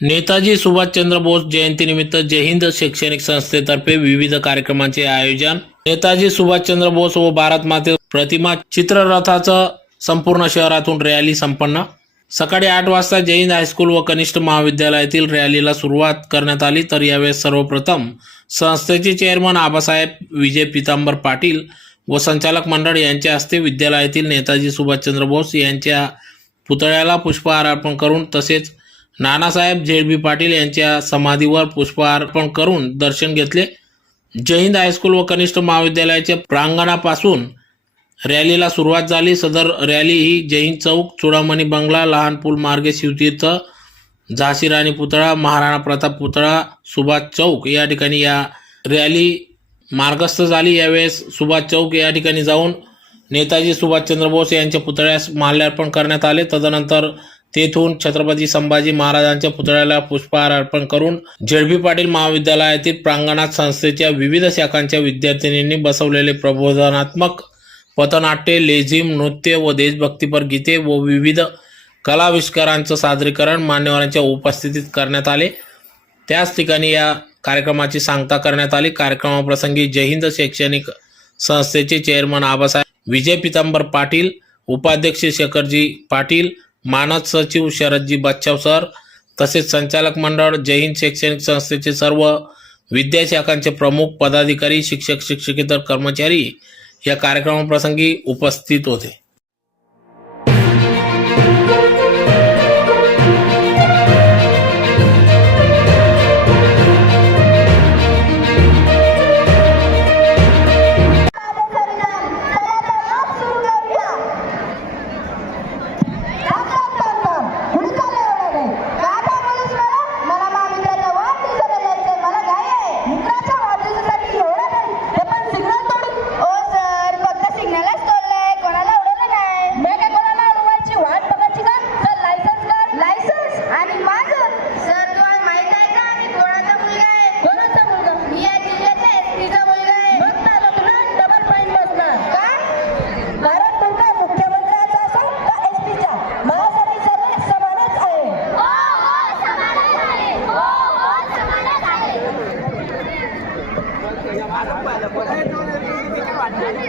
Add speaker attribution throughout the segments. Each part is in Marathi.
Speaker 1: नेताजी सुभाषचंद्र बोस जयंतीनिमित्त जय हिंद शैक्षणिक संस्थेतर्फे विविध कार्यक्रमांचे आयोजन. नेताजी सुभाषचंद्र बोस व भारत माते प्रतिमा चित्ररथाचं संपूर्ण शहरातून रॅली संपन्न. सकाळी आठ वाजता जय हिंद हायस्कूल व कनिष्ठ महाविद्यालयातील रॅलीला सुरुवात करण्यात आली. तर यावेळेस सर्वप्रथम संस्थेचे चेअरमन आबासाहेब विजय पितांबर पाटील व संचालक मंडळ यांच्या हस्ते विद्यालयातील नेताजी सुभाषचंद्र बोस यांच्या पुतळ्याला पुष्पहार अर्पण करून तसेच नानासाहेब जेडबी पाटील यांच्या समाधीवर पुष्पहार अर्पण करून दर्शन घेतले. जय हायस्कूल व कनिष्ठ महाविद्यालयाच्या प्रांगणापासून रॅलीला सुरुवात झाली. सदर रॅली ही जय चौक चुडामणी बंगला लहान पूल मार्गे शिवतीर्थ झाशी राणी पुतळा महाराणा प्रताप पुतळा सुभाष चौक या ठिकाणी या रॅली मार्गस्थ झाली. यावेळेस सुभाष चौक या ठिकाणी जाऊन नेताजी सुभाषचंद्र बोस यांच्या पुतळ्यास माल्यार्पण करण्यात आले. तदनंतर तेथून छत्रपती संभाजी महाराजांच्या पुतळ्याला पुष्पहार अर्पण करून झेडबी पाटील महाविद्यालयातील प्रांगणात संस्थेच्या विविध शाखांच्या विद्यार्थिनींनी बसवलेले प्रबोधनात्मक पथनाट्ये लेझिम नृत्य व देशभक्तीपर गीते व विविध कलाविष्कारांचं सादरीकरण मान्यवरांच्या उपस्थितीत करण्यात आले. त्याच ठिकाणी या कार्यक्रमाची सांगता करण्यात आली. कार्यक्रमाप्रसंगी जय हिंद शैक्षणिक संस्थेचे चेअरमन आबासाहेब विजय पितांबर पाटील उपाध्यक्ष शेखरजी पाटील मानद सचिव शरदजी बच्चाव सर तसेच संचालक मंडळ जैन शैक्षणिक संस्थेचे सर्व विद्याशाखांचे प्रमुख पदाधिकारी शिक्षक शिक्षकेतर कर्मचारी या कार्यक्रमाप्रसंगी उपस्थित होते.
Speaker 2: वाटलं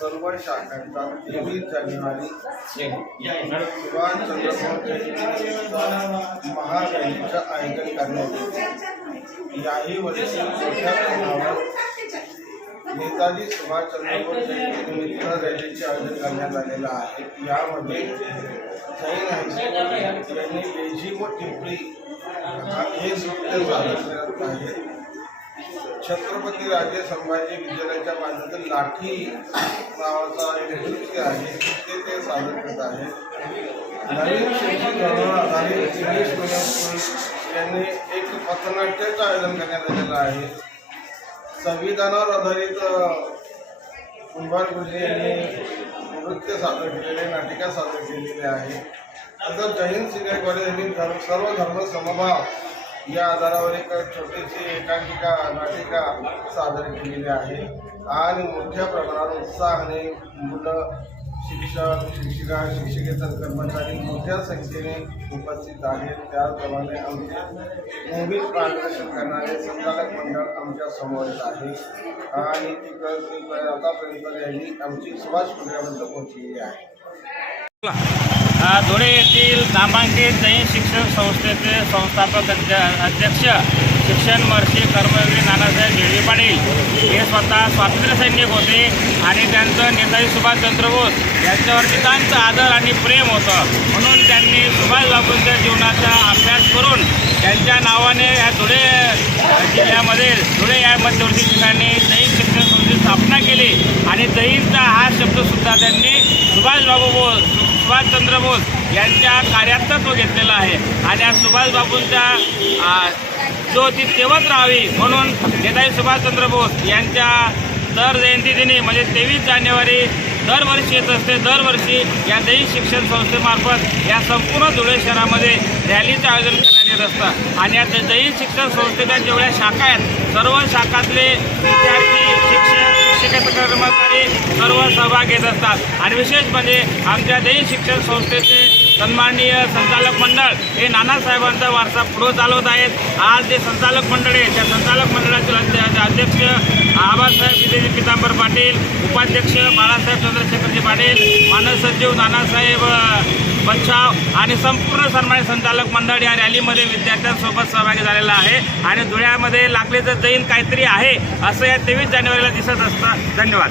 Speaker 2: सर्व
Speaker 3: शाखांचा तेवीस जानेवारी सुभाषचंद्र महारॅलीचं आयोजन करण्यात येते याही वर्षी मोठ्या प्रमाणावर नेताजी सुभाषचंद्र बोस जयंतीनिमित्त रॅलीचे आयोजन करण्यात आलेलं आहे. यामध्ये जैन हायस्कूल यांनी लेझी व टिपरी हे नृत्य सादर करत आहेत छत्रपती राजे संभाजी विद्यालयाच्या बाजूतील लाठी नावाचा एक नृत्य आहे ते ते सादर करत आहे. नवीन शैक्षणिक धोरणावर आधारित इंग्लिश मिडियम स्कूल यांनी एक पथनाट्याचं आयोजन करण्यात आलेलं आहे. संविधानावर आधारित कुंभार गुरुजी यांनी नृत्य सादर केलेले नाटिका सादर केलेली आहे. आता जैन सिनेमा कॉलेज यांनी धर्म सर्व धर्म समभाव या आधारावर एक छोटीशी एकांकिका नाटिका सादर केलेली आहे. आणि मोठ्या प्रमाणात उत्साहाने मुलं शिक्षक शिक्षिका शिक्षकेतर कर्मचारी मोठ्या संख्येने उपस्थित आहेत. त्याचप्रमाणे आमचे नेहमीच मार्गदर्शन करणारे संचालक मंडळ आमच्यासमोर आहे. आणि ती आतापर्यंत यांनी आमची सुभाष पुण्यापर्यंत पोहोचलेली आहे.
Speaker 4: धुळे येथील नामांकित जैन शिक्षण संस्थेचे संस्थापक अध्यक्ष शिक्षण महर्षी कर्मवीर नानासाहेब झेडवी पाटील. हे स्वतः स्वातंत्र्य सैनिक होते आणि त्यांचं नेताजी सुभाषचंद्र बोस यांच्यावर नितांत आदर आणि प्रेम होतं. म्हणून त्यांनी सुभाषबाबूंच्या जीवनाचा अभ्यास करून त्यांच्या नावाने या धुळे जिल्ह्यामध्ये धुळे या मध्यवर्ती ठिकाणी जैन शिक्षण संस्थेची स्थापना केली आणि जैनचा हा शब्दसुद्धा त्यांनी सुभाषबाबू बोस सुभाषचंद्र बोस यांच्या कार्यातत्व तो घेतलेला आहे. आणि आज सुभाषबाबूंच्या जो ज्योती तेवत राहावी म्हणून नेताजी सुभाषचंद्र बोस यांच्या दर जयंतीदिनी म्हणजे तेवीस जानेवारी दरवर्षी येत असते. दरवर्षी या जैन शिक्षण संस्थेमार्फत या संपूर्ण धुळे शहरामध्ये रॅलीचं आयोजन करण्यात येत असतं. आणि या जैन शिक्षण संस्थेच्या जेवढ्या शाखा आहेत सर्व शाखातले विद्यार्थी शिक्षक शिक्षक कर्मचारी सर्व सहभाग घेत असतात. आणि विशेष म्हणजे आमच्या जैन शिक्षण संस्थेचे सन्माननीय संचालक मंडळ हे नानासाहेबांचा वारसा पुढे चालवत आहेत. आज जे संचालक मंडळ आहे त्या संचालक मंडळाचे अध्य- अध्यक्ष आबासाहेब विजयजी पितांबर पाटील उपाध्यक्ष बाळासाहेब चंद्रशेखरजी पाटील मानस सचिव नानासाहेब अ, आणि संपूर्ण सन्मानित संचालक मंडळ या रॅलीमध्ये विद्यार्थ्यांसोबत सहभागी झालेला आहे आणि धुळ्यामध्ये लागले तर जैन काहीतरी आहे असं या तेवीस जानेवारीला दिसत असतं. धन्यवाद.